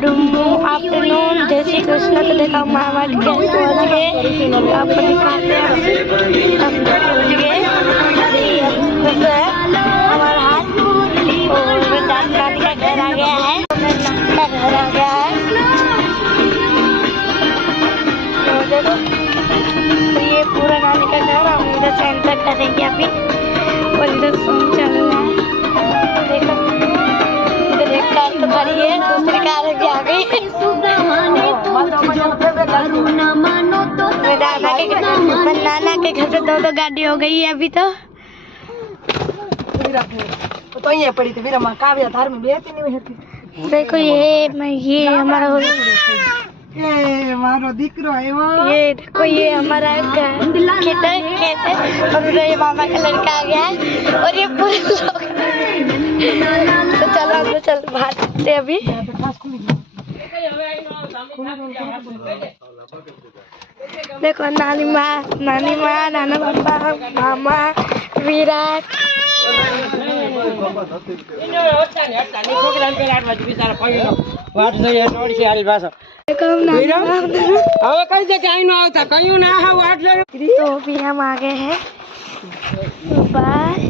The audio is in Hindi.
गुड आफ्टरनून, जय श्री कृष्ण। तो देखा मामा के पहुँच गए, आपको दिखाते हैं हम पहुँच गए। हमारा हाथ और नानी का घर आ गया है, नानी का घर आ गया है। तो देखो ये पूरा नानी का घर हम इधर से एंटर करेंगे अभी, और इधर सॉन्ग चल रहा है। देखो इधर एक कार तो खड़ी है, दूसरी कार भी आ गई। नाना के घर पे दो गाड़ी हो गई है अभी तो ये पड़ी थी मेरा काव्या धार में बेहती नहीं बेहती। देखो ये हमारा मारो दिकरो है वो। ये देखो ये हमारा खेत है और उधर ये मामा का लड़का आ गया है और ये पूरे लोग। तो चलो हम चल भागते अभी। देखो नानी माँ, नाना पापा, मामा, विराट। तो भी हम आ गए हैं। बाय।